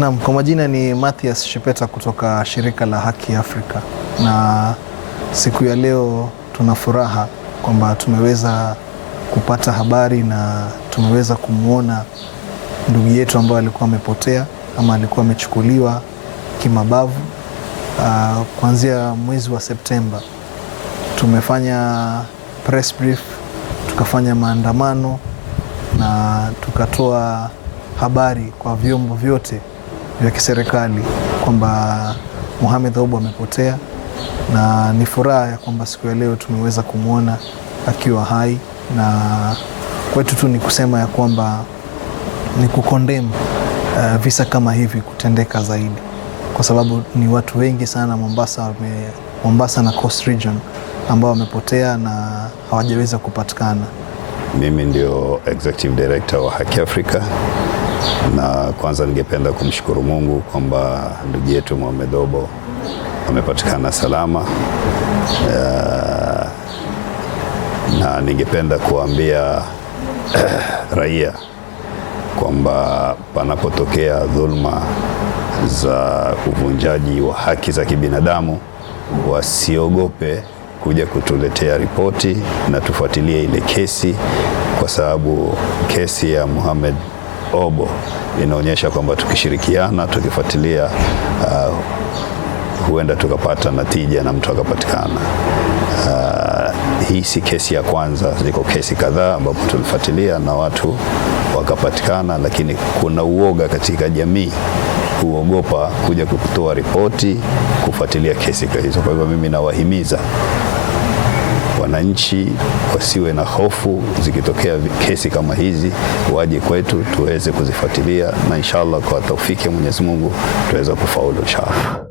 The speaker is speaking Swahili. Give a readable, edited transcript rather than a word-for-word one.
Naam, kwa majina ni Mathias Shipeta kutoka shirika la Haki Afrika, na siku ya leo tuna furaha kwamba tumeweza kupata habari na tumeweza kumwona ndugu yetu ambaye alikuwa amepotea ama alikuwa amechukuliwa kimabavu kuanzia mwezi wa Septemba. Tumefanya press brief, tukafanya maandamano na tukatoa habari kwa vyombo vyote vya kiserikali kwamba Mohamed Obo amepotea, na ni furaha ya kwamba siku ya leo tumeweza kumwona akiwa hai, na kwetu tu ni kusema ya kwamba ni kukondem visa kama hivi kutendeka zaidi, kwa sababu ni watu wengi sana Mombasa na Coast Region ambao wamepotea na hawajaweza kupatikana. Mimi ndio Executive Director wa Haki Afrika, na kwanza ningependa kumshukuru Mungu kwamba ndugu yetu Mohamed Obo amepatikana salama, na ningependa kuambia raia kwamba panapotokea dhulma za uvunjaji wa haki za kibinadamu wasiogope kuja kutuletea ripoti na tufuatilie ile kesi, kwa sababu kesi ya Mohamed Obo inaonyesha kwamba tukishirikiana, tukifuatilia, huenda tukapata natija na mtu akapatikana. Hii si kesi ya kwanza, ziko kesi kadhaa ambapo tulifuatilia na watu wakapatikana, lakini kuna uoga katika jamii, huogopa kuja kutoa ripoti, kufuatilia kesi hizo. Kwa hivyo mimi nawahimiza wananchi wasiwe na hofu, zikitokea kesi kama hizi waje kwetu tuweze kuzifuatilia, na inshallah kwa taufiki ya Mwenyezi Mungu tuweza kufaulu inshallah.